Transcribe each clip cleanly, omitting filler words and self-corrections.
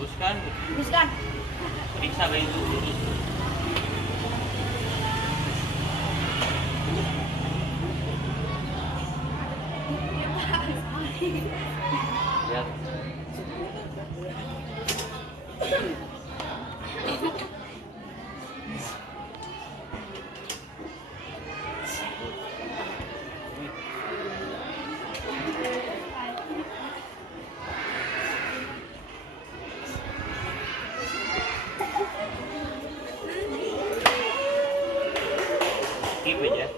Luruskan. Luruskan. Periksa baik itu lurus. Lihat. Skip aja.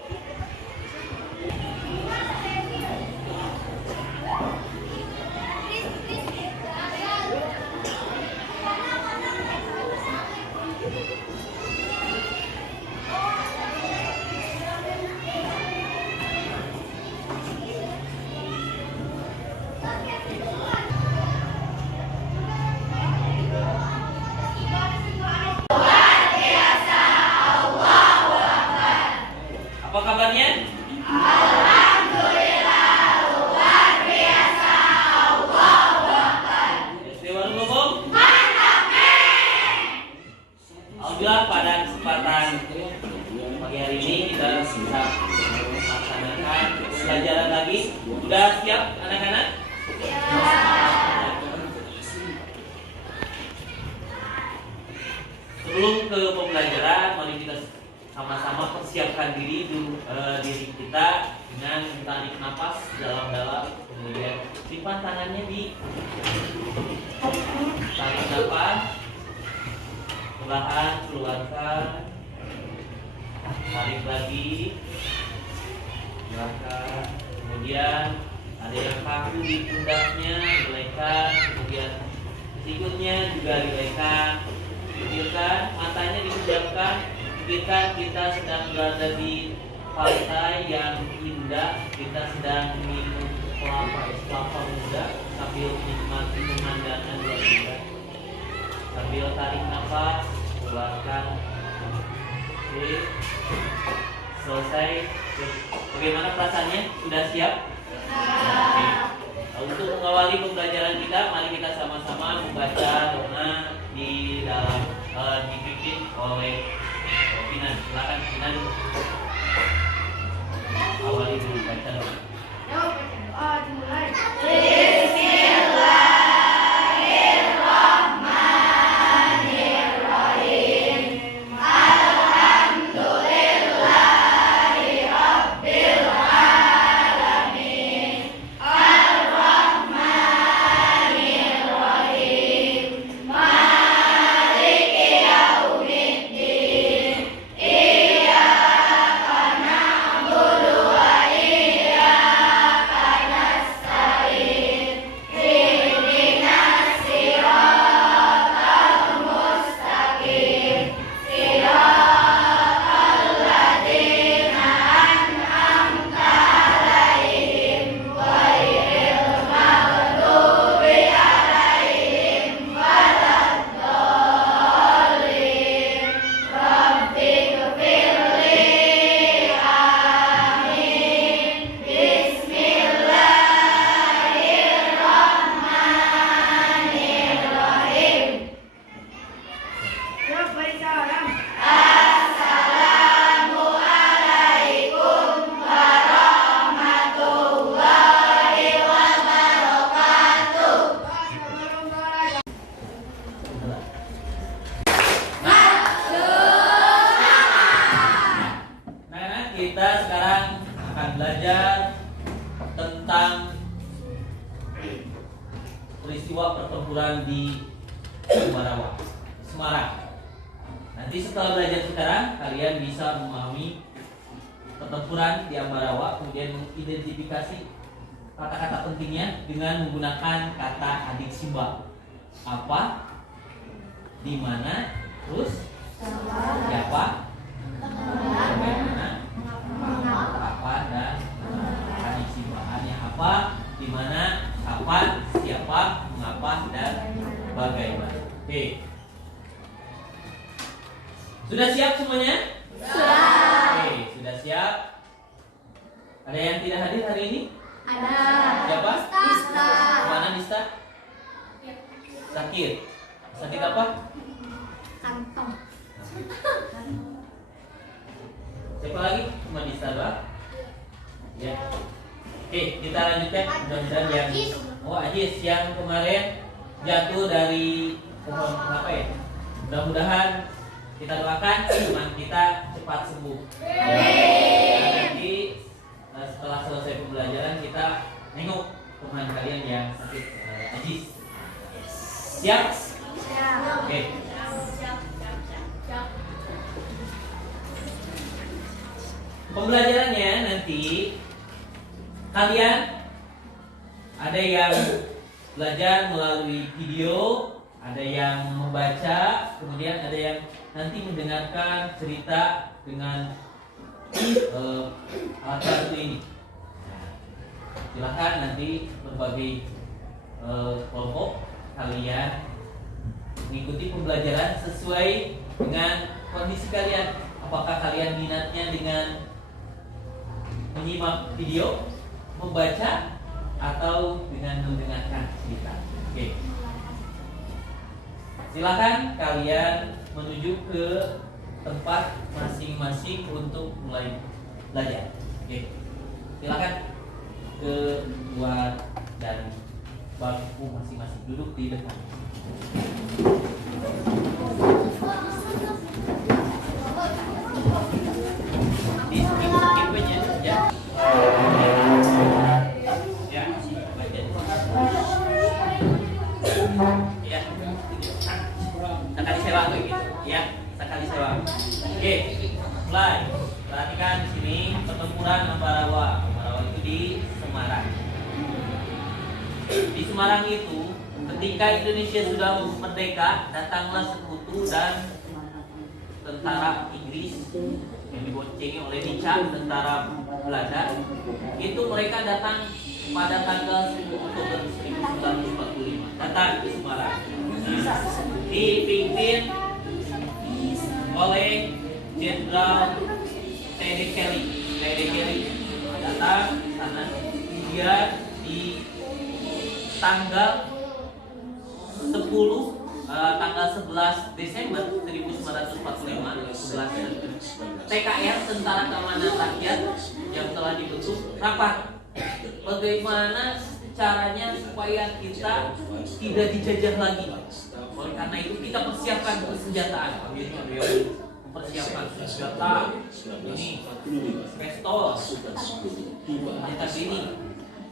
Apa kabarnya? Alhamdulillah luar biasa. Allahu Akbar. SD Warung Lubung? Mantap. Alhamdulillah pada kesempatan pagi hari ini kita bisa melaksanakan pembelajaran lagi. Sudah siap anak-anak? Sebelum ke pembelajaran, mari kita sama-sama persiapkan diri kita dengan tarik nafas dalam-dalam, kemudian simpan tangannya di tarik nafas, perlahan keluarkan, tarik lagi, keluarkan, kemudian ada yang kaku di pundaknya, dilaikan, kemudian sikutnya juga dilaikan, pikirkan, matanya dipejamkan. Pikirkan kita sedang berada di pantai yang indah, kita sedang minum kelapa muda sambil menikmati pemandangan yang indah. Sambil tarik nafas, keluarkan. Oke, selesai. Bagaimana perasaannya? Sudah siap? Oke. Untuk mengawali pembelajaran kita, mari kita sama-sama membaca doa di dalam dipimpin oleh Pinan. Silakan Pinan. Awali dulu baca doa. Dimulai. Kita sekarang akan belajar tentang peristiwa pertempuran di Ambarawa, Semarang. Nanti setelah belajar sekarang, kalian bisa memahami pertempuran di Ambarawa, kemudian mengidentifikasi kata-kata pentingnya dengan menggunakan kata adik simba. Apa, di mana, terus siapa, bagaimana, apa, dan adik simbaannya apa, di mana, kapan, siapa, mengapa, dan bagaimana. Oke. Sudah siap semuanya? Sudah. Oke, sudah siap. Ada yang tidak hadir hari ini? Ada. Siapa? Nista. Mana Nista? Sakit. Sandit apa? Kantong. Siapa lagi? Madisa doang? Ya. Oke, kita lanjutkan. Mudah-mudahan yang Ajis yang kemarin jatuh dari pohon apa ya? Mudah-mudahan kita doakan teman kita cepat sembuh. Nah, nanti setelah selesai pembelajaran kita nengok teman kalian yang sakit Ajis. Siap? Oke. Pembelajarannya nanti kalian ada yang belajar melalui video, ada yang membaca, kemudian ada yang nanti mendengarkan cerita dengan alat bantu ini. Nah, silakan nanti berbagai kelompok kalian mengikuti pembelajaran sesuai dengan kondisi kalian. Apakah kalian minatnya dengan menyimak video, membaca, atau dengan mendengarkan cerita? Oke. Silakan kalian menuju ke tempat masing-masing untuk mulai belajar. Oke. Silakan keluar dari bangku masing-masing, duduk di depan. Di skip aja ya. Ya, baca. Ya. Sekali sewa gitu. Ya, sekali sewa. Oke, mulai. Perhatikan di sini pertempuran Ambarawa. Ambarawa itu di Semarang. Di Semarang itu ketika Indonesia sudah merdeka, datanglah sekutu dan tentara Inggris yang diboncengi oleh Nica, tentara Belanda. Itu mereka datang pada tanggal 10 Oktober 1945, datang ke Semarang, dipimpin oleh Jenderal T.D. Kelly. T.D. Kelly datang ke sana. Kemudian di tanggal 11 Desember 1945, TKR Tentara Keamanan Rakyat yang telah dibentuk rapat bagaimana caranya supaya kita tidak dijajah lagi. Oleh karena itu kita persiapkan persenjataan. Beliau mempersiapkan senjata ini, pistol, kita ini.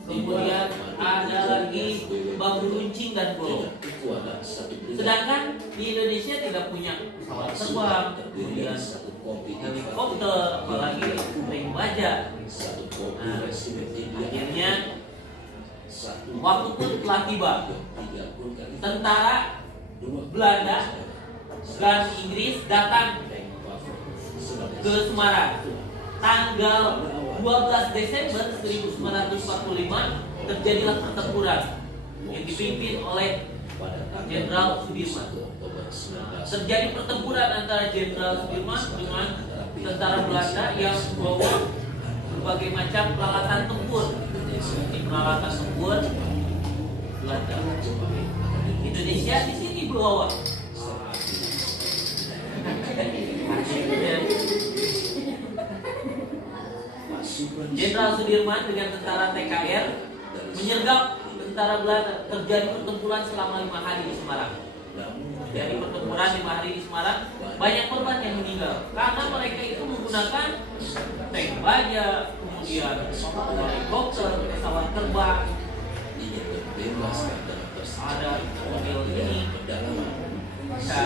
Kemudian ada lagi bambu runcing dan golok. Sedangkan di Indonesia tidak punya pesawat terbang, kemudian helikopter, apalagi tank baja. Nah, akhirnya waktu pun telah tiba. Tentara Belanda dan Inggris datang ke Semarang. Tanggal 12 Desember 1945 terjadilah pertempuran yang dipimpin oleh Jenderal Sudirman. Terjadi pertempuran antara Jenderal Sudirman dengan tentara Belanda yang membawa berbagai macam peralatan tempur. Peralatan tempur Belanda. Indonesia di sini bawa. Jenderal Sudirman dengan tentara TKR menyergap tentara Belanda. Terjadi pertempuran selama 5 hari di Semarang. Dari pertempuran 5 hari di Semarang, banyak korban yang meninggal karena mereka itu menggunakan tank baja, kemudian helikopter, pesawat terbang, ada mobil ini. Nah,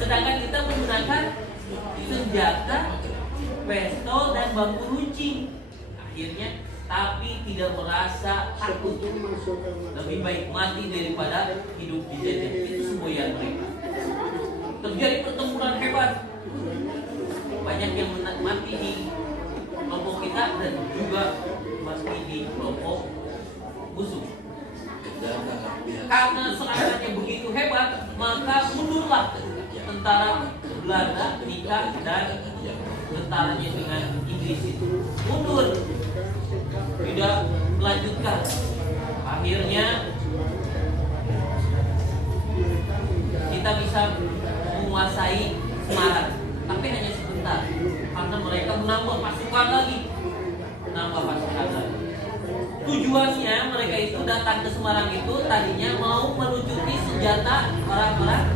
sedangkan kita menggunakan senjata, pistol dan bambu runcing. Akhirnya, tapi tidak merasa takut. Lebih baik mati daripada hidup dijajah. Itu semboyan mereka. Terjadi pertempuran hebat. Banyak yang mati di kelompok kita dan juga mati di kelompok musuh. Karena serangannya begitu hebat, maka mundurlah tentara Belanda, Nika dan tentaranya dengan Inggris itu mundur, tidak melanjutkan. Akhirnya senjata orang-orang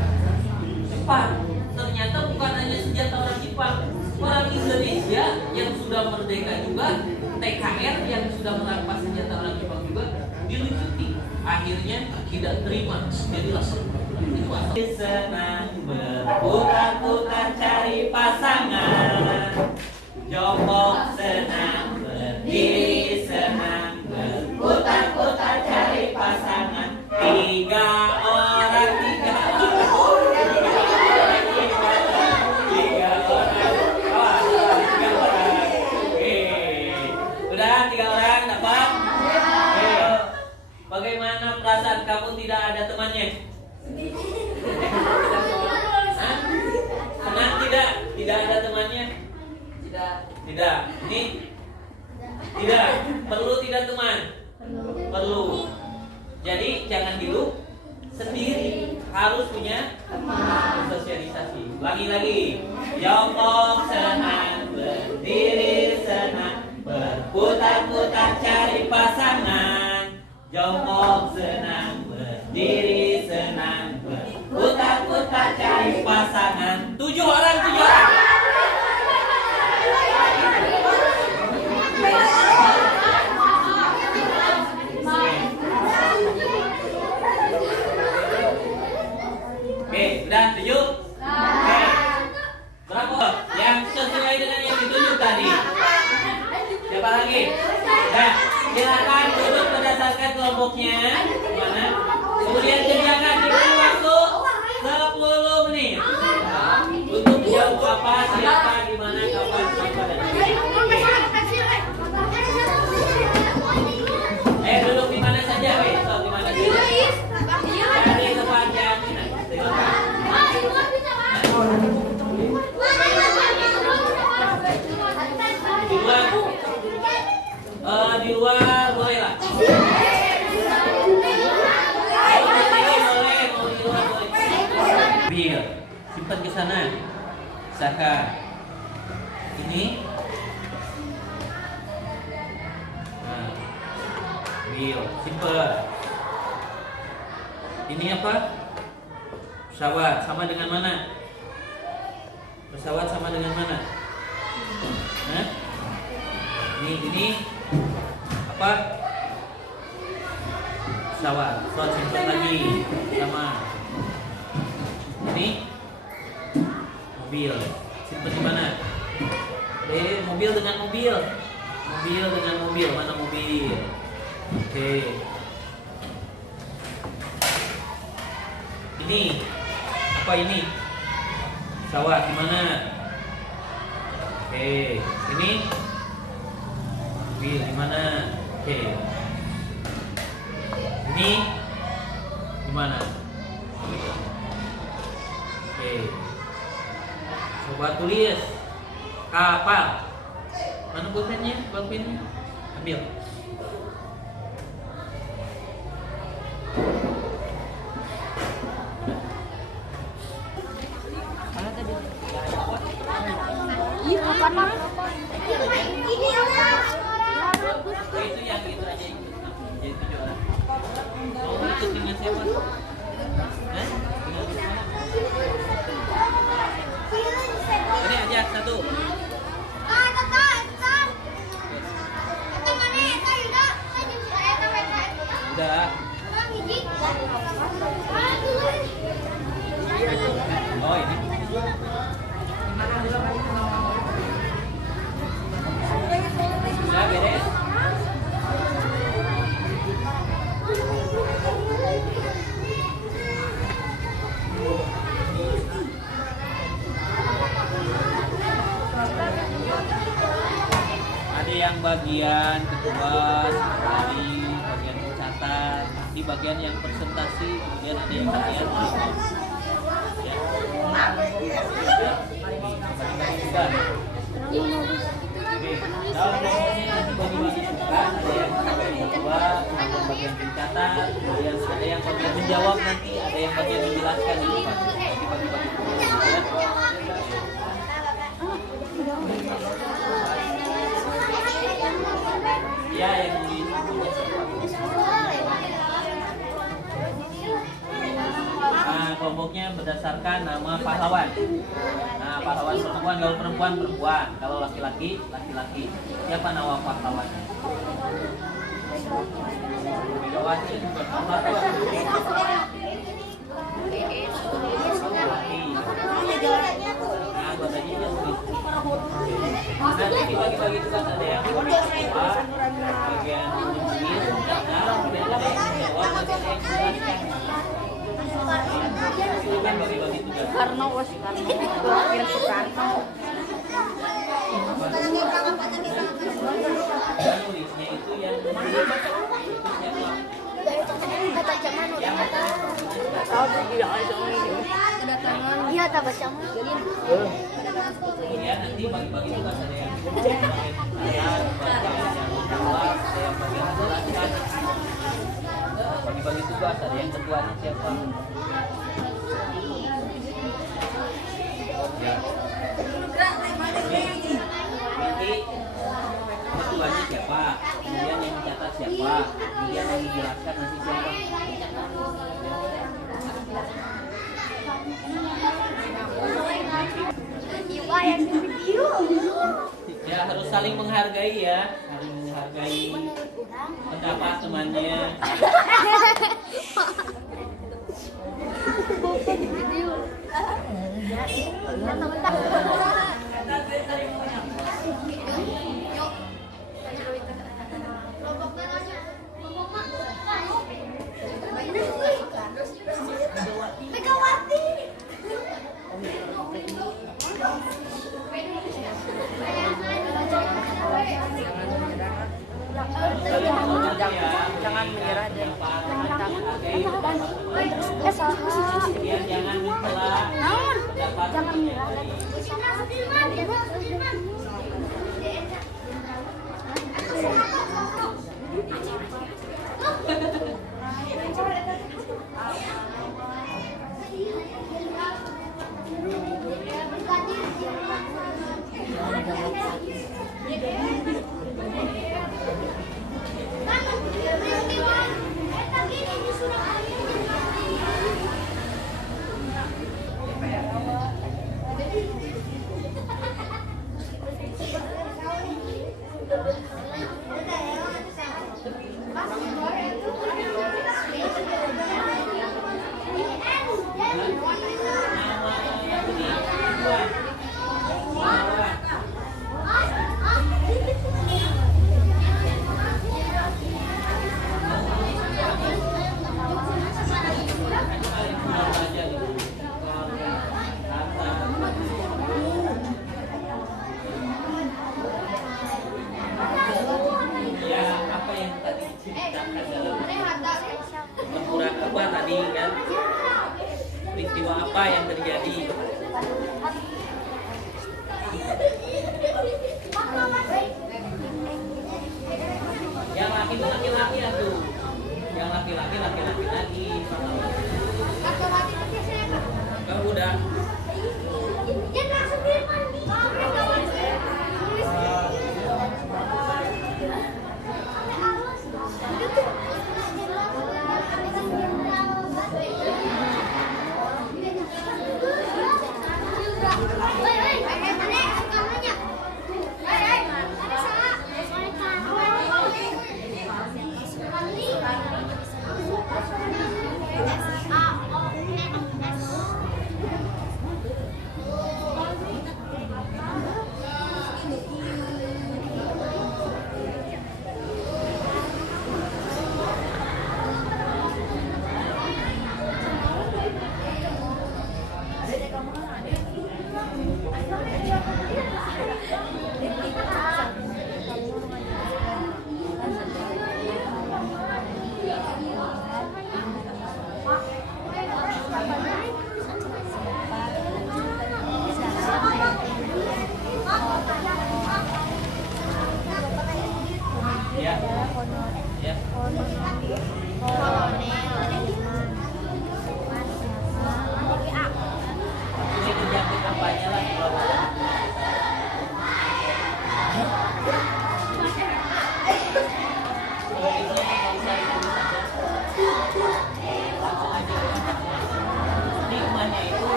Jepang. Ternyata bukan hanya senjata orang Jepang, orang Indonesia yang sudah merdeka juga, TKR yang sudah merampas senjata orang Jepang juga dilucuti. Akhirnya tidak terima, jadilah itu asal. Senang berputar-putar cari pasangan, jongkok senang, berdiri senang, berputar-putar cari pasangan. Tiga orang. Udah 3 orang dapat? Bagaimana perasaan kamu tidak ada temannya? Hah? Senang tidak? Tidak ada temannya? Tidak. Ini? Tidak. Perlu tidak teman? Perlu. Jadi jangan hidup sendiri, harus punya sosialisasi. Lagi-lagi. Jongkok senang, berdiri senang, berputar-putar cari pasangan. Jongkok senang, berdiri senang, berputar-putar cari pasangan. 7 orang, 7 orang. Oke, udah 7? Oke. Berapa? Yang sesuai dengan yang ditunjuk tadi. Siapa lagi? Nah, silakan duduk berdasarkan kelompoknya. Mana? Kemudian sediakan diberi waktu 10 menit untuk menjawab apa, siapa, di mana, kapan, siapa, dan duduk di mana saja, besok di mana saja. Cari tempat yang enak. Di luar boleh lah. Bil, simpan ke sana. Saka. Ini. Nah. Bil, simpan. Ini apa? Pesawat sama dengan mana? Pesawat sama dengan mana? Hah? Ini apa? Pesawat. Pesawat simpan lagi sama. Ini mobil. Simpan di mana? Mobil dengan mobil. Mobil dengan mobil. Mana mobil? Oke. Ini apa ini? Pesawat di mana? Oke. Ini mobil di mana? Oke. Ini di mana? Oke. Coba tulis kapal. Mana pulpennya? Pulpennya? Ambil. Itu yang itu aja jadi 7 orang. Mau ikut dengan siapa? Ini aja satu. Udah. Oh ini. Sudah beres. Ada yang bagian ketua, sekretari, bagian pencatat, di bagian yang presentasi, kemudian ada yang bagian ya. Oke, dalam kelompoknya nanti bagi-bagi tugas, ada yang bagian ketua, kemudian bagian pencatat, kemudian ada yang bagian menjawab nanti, ada yang bagian menjelaskan di depan. Bagi-bagi tugas ya. Ya, yang di kelompoknya berdasarkan nama pahlawan. Nah, pahlawan perempuan, kalau perempuan perempuan, kalau laki-laki laki-laki. Siapa nama pahlawannya? Megawati bukan pahlawan. Nah, badannya begitu. Nanti dibagi-bagi tugas, ada yang bagian menulis, mencatat, bagian menjawab, bagian yang menjelaskan. Silakan bagi-bagi tugas. Soekarno, kira Soekarno. Nulisnya itu yang menulis itu siapa? Tahu tuh tidak ada ini. Kedatangan. Iya, tak baca mah. Ya nanti bagi-bagi tugas, ada yang bagian mencatat, bagian yang menjawab, ada yang bagian menjelaskan. Bagi-bagi tugas, ada yang ketuanya siapa? Nanti ketuanya siapa, kemudian yang mencatat siapa, kemudian yang menjelaskan nanti siapa. Jiwa yang di video. Ya harus saling menghargai ya, saling menghargai pendapat temannya. Megawati. Jangan menyerah dan Jangan mencela pendapat temannya. Apa tadi kan, peristiwa apa yang terjadi? Yang laki itu laki-laki ya tuh, yang laki-laki lagi. Kamu udah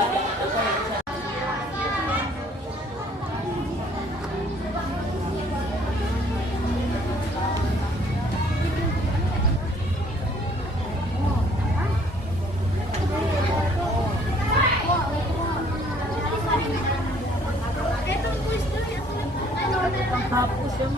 buat yang ada yang bisa. Hapus yang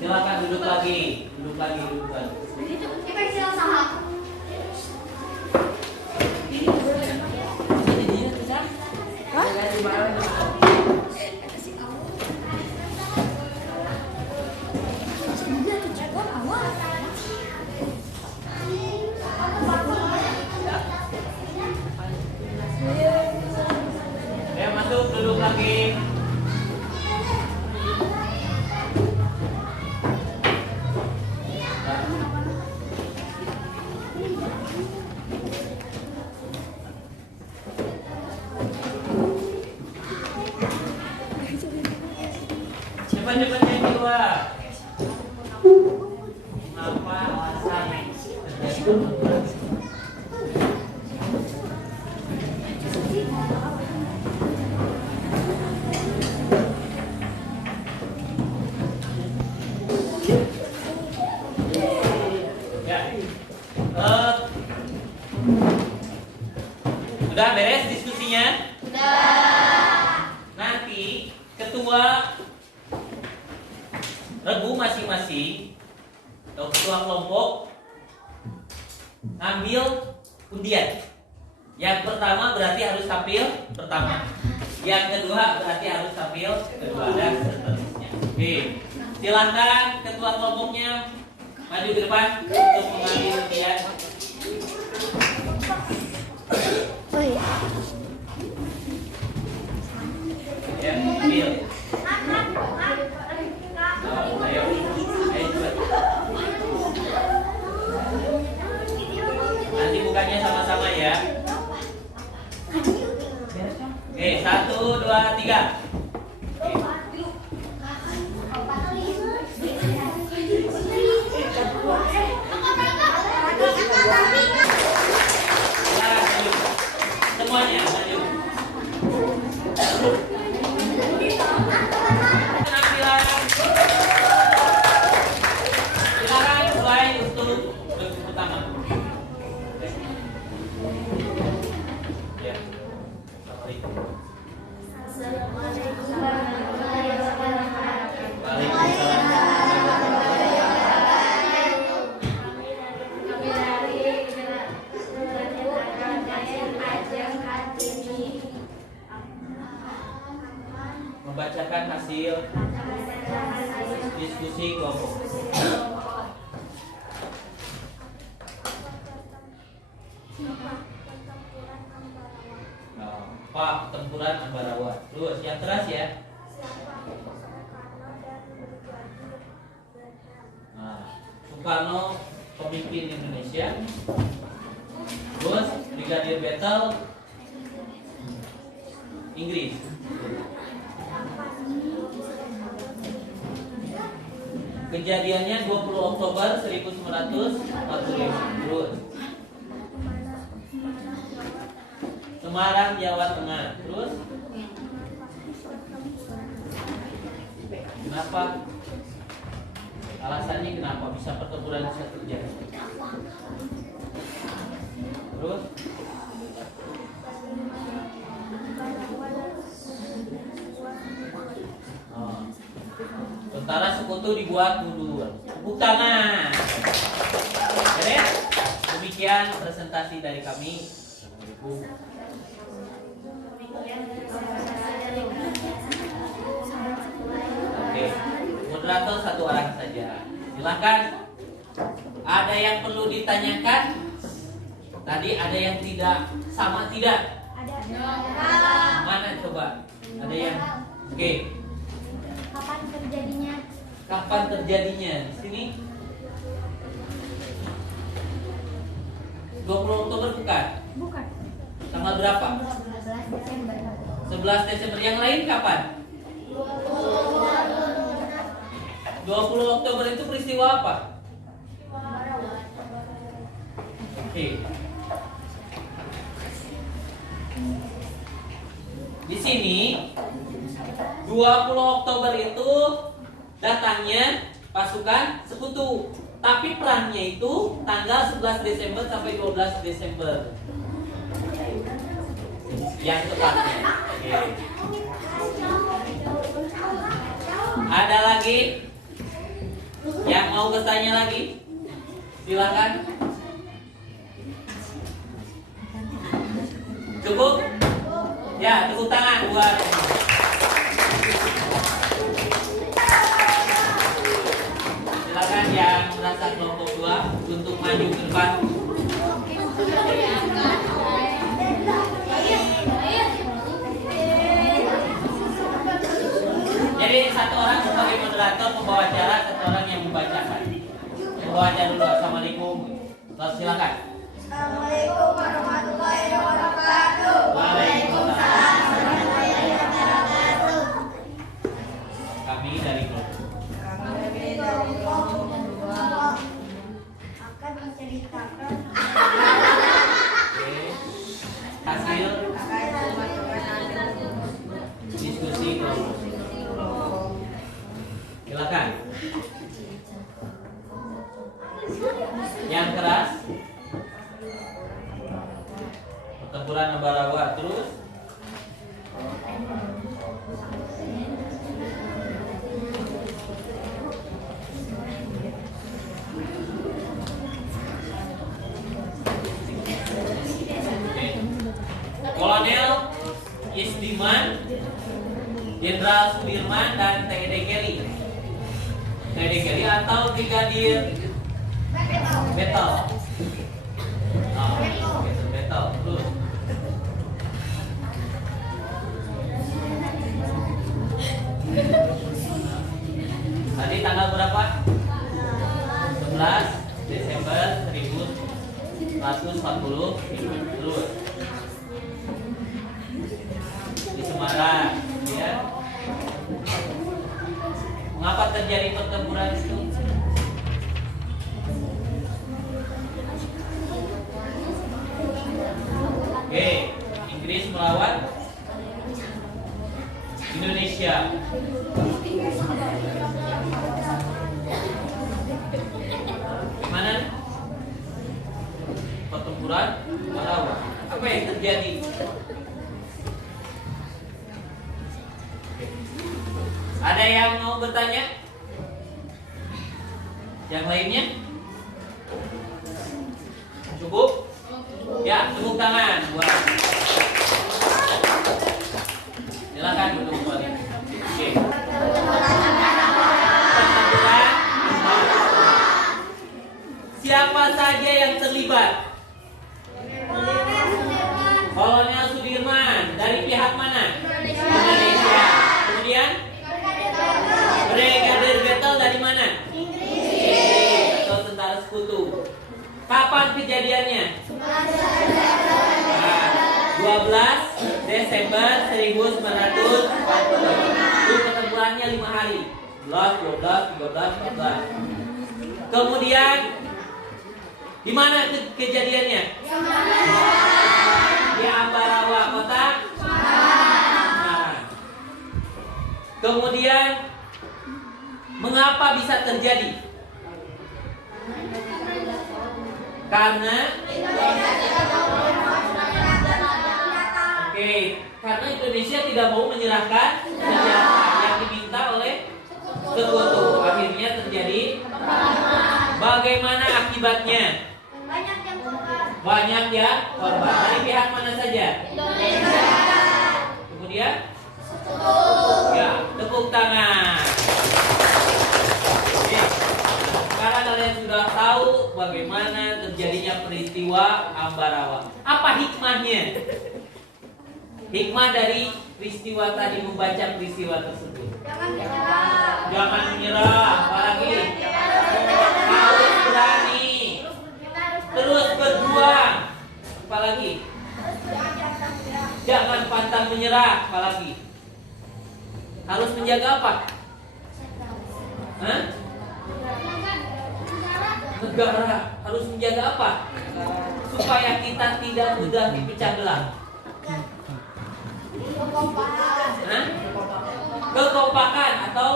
Silakan duduk lagi, duduk lagi, duduk lagi. Ya, masuk, duduk lagi. Cepat-cepat yang keluar. Apa alasan terjadi pertempuran? Ya. Sudah beres diskusinya? Nanti ketua regu masing-masing atau ketua kelompok ambil undian. Yang pertama berarti harus tampil pertama. Yang kedua berarti harus tampil kedua dan seterusnya. Oke, silakan ketua kelompoknya maju ke depan untuk mengambil undian. Oh iya. Ya, ambil. Ayo, cepat. Nanti bukannya sama-sama ya. Oke, 1, 2, 3. Semuanya maju. Penampilan. Silakan mulai untuk regu pertama. Ya. Membacakan hasil diskusi kelompok. Pak, pertempuran Ambarawa. Terus yang keras ya. Soekarno pemimpin Indonesia. Terus Brigadier Battle Inggris. Kejadiannya 20 Oktober 1945. Terus Semarang, Jawa Tengah. Terus kenapa? Alasannya kenapa bisa pertempuran bisa terjadi? Terus tentara sekutu dibuat mundur. Tepuk tangan. Beres? Demikian presentasi dari kami. Oke. moderator satu orang saja. Silakan. Ada yang perlu ditanyakan? Tadi ada yang tidak sama tidak? Mana coba? Ada yang oke. Kapan terjadinya? Kapan terjadinya? Di sini 20 Oktober bukan? Bukan. Tanggal berapa? 11 Desember. 11 Desember. Yang lain kapan? 20 Oktober itu peristiwa apa? Oke. Di sini 20 Oktober itu datangnya pasukan sekutu. Tapi perangnya itu tanggal 11 Desember sampai 12 Desember. Yang tepatnya. Oke. Ada lagi yang mau bertanya lagi? Silakan. Cukup? Ya, tepuk tangan buat. Silakan yang merasa kelompok 2 untuk maju ke depan. Jadi satu orang sebagai moderator membawa acara, satu orang yang membacakan. Membawa acara dulu. Assalamualaikum. Terus silakan. Assalamualaikum warahmatullahi wabarakatuh. Waalaikumsalam. warahmatullahi wabarakatuh. Kami dari kelompok. Akan menceritakan Oke. Hasil diskusi kelompok. Silakan. Yang keras. Pertempuran Ambarawa terus. Kolonel Isdiman, Jenderal Sudirman dan TD Kelly. TD Kelly atau Brigadir Battle. Battle terus. Tadi tanggal berapa? 11 Desember 1140 terus di Semarang, ya. Mengapa terjadi pertempuran itu? Oke, Inggris melawan Indonesia. Mana? Pertempuran Ambarawa. Apa yang terjadi? Ada yang mau bertanya? Yang lainnya? Cukup? Ya, tepuk tangan buat. Silakan duduk kembali. Oke. Pertempuran Ambarawa. Siapa saja yang terlibat? Kolonel Sudirman. Dari pihak mana? Indonesia. Kemudian Brigadir Battle dari mana? Inggris. Atau tentara sekutu. Kapan kejadiannya? 12 Desember 1940. Itu pertempurannya 5 hari. 11, 12, 13, 14. Kemudian di mana kejadiannya? Di Ambarawa kota Semarang. Kemudian mengapa bisa terjadi? Karena karena Indonesia tidak mau menyerahkan senjata yang diminta oleh sekutu. Akhirnya terjadi. Bagaimana akibatnya? Banyak ya korban. Dari pihak mana saja? Kemudian ya, tepuk tangan. peristiwa Ambarawa. Apa hikmahnya? Hikmah dari peristiwa tadi, membaca peristiwa tersebut. Jangan menyerah. Jangan menyerah, apalagi harus berani, terus berjuang, apalagi jangan pantang menyerah, apalagi harus menjaga apa? Hah? Negara. Harus menjaga apa? Supaya kita tidak mudah dipecah belah. Hah? Kekompakan atau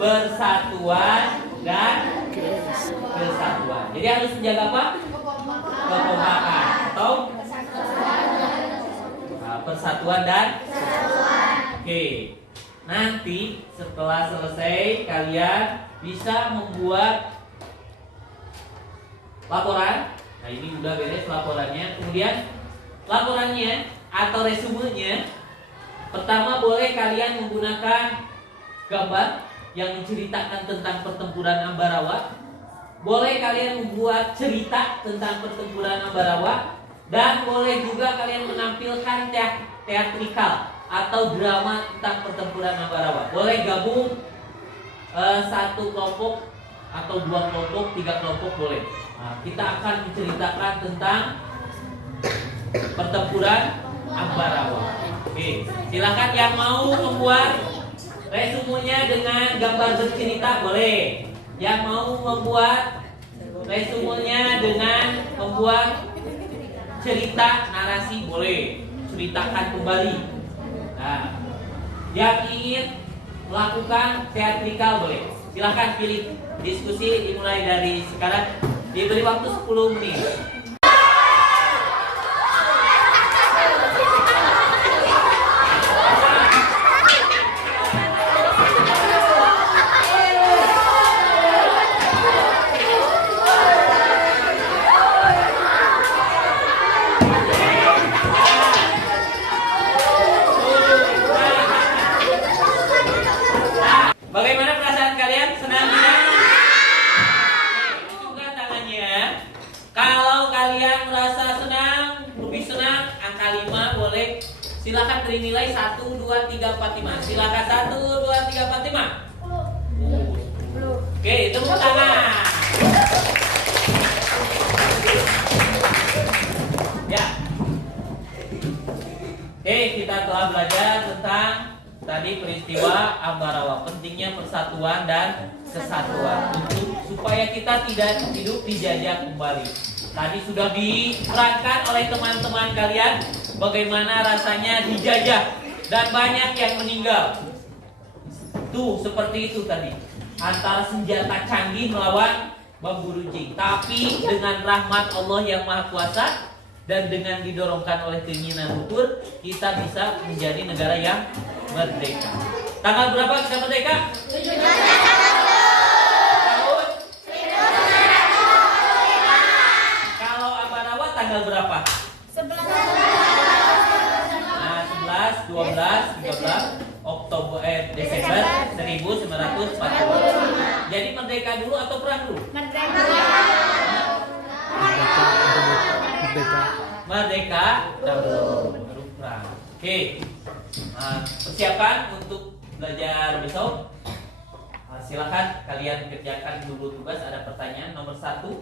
persatuan dan kesatuan. Jadi harus menjaga apa? Kekompakan atau persatuan dan oke. Nanti setelah selesai kalian bisa membuat laporan. Nah, ini udah beres laporannya. Kemudian laporannya atau resumenya, pertama boleh kalian menggunakan gambar yang menceritakan tentang pertempuran Ambarawa. Boleh kalian membuat cerita tentang pertempuran Ambarawa. Dan boleh juga kalian menampilkan teatrikal atau drama tentang pertempuran Ambarawa. Boleh gabung satu kelompok atau dua kelompok, tiga kelompok boleh. Nah, kita akan menceritakan tentang pertempuran Ambarawa. Oke, silakan yang mau membuat resumenya dengan gambar bercerita boleh. Yang mau membuat resumenya dengan membuat cerita narasi boleh. Ceritakan kembali. Nah, yang ingin melakukan teatrikal boleh. Silakan pilih. Diskusi dimulai dari sekarang. Diberi waktu 10 menit. Bagaimana perasaan kalian? Senang tidak? Tunjukkan tangannya. Kalau kalian merasa senang, lebih senang, angka 5 boleh. Silakan beri nilai 1, 2, 3, 4, 5. Silakan 1, 2, 3, 4, 5. Oke, tepuk tangan. Ya. Oke, kita telah belajar tentang tadi peristiwa Ambarawa, pentingnya persatuan dan kesatuan supaya kita tidak hidup dijajah kembali. Tadi sudah diterangkan oleh teman-teman kalian bagaimana rasanya dijajah dan banyak yang meninggal. Tuh seperti itu tadi, antara senjata canggih melawan bambu runcing. Tapi dengan rahmat Allah yang Maha Kuasa dan dengan didorongkan oleh keinginan luhur, kita bisa menjadi negara yang merdeka. Tanggal berapa kita merdeka? 17 tahun 1945. Kalau Ambarawa tanggal berapa? 11. Nah, 11, 12, 13 Desember 1945. Jadi merdeka dulu atau perang dulu? Merdeka. Merdeka dahulu baru perang. Oke. Nah, persiapan untuk belajar besok. Nah, silakan kalian kerjakan dulu tugas. Ada pertanyaan nomor 1.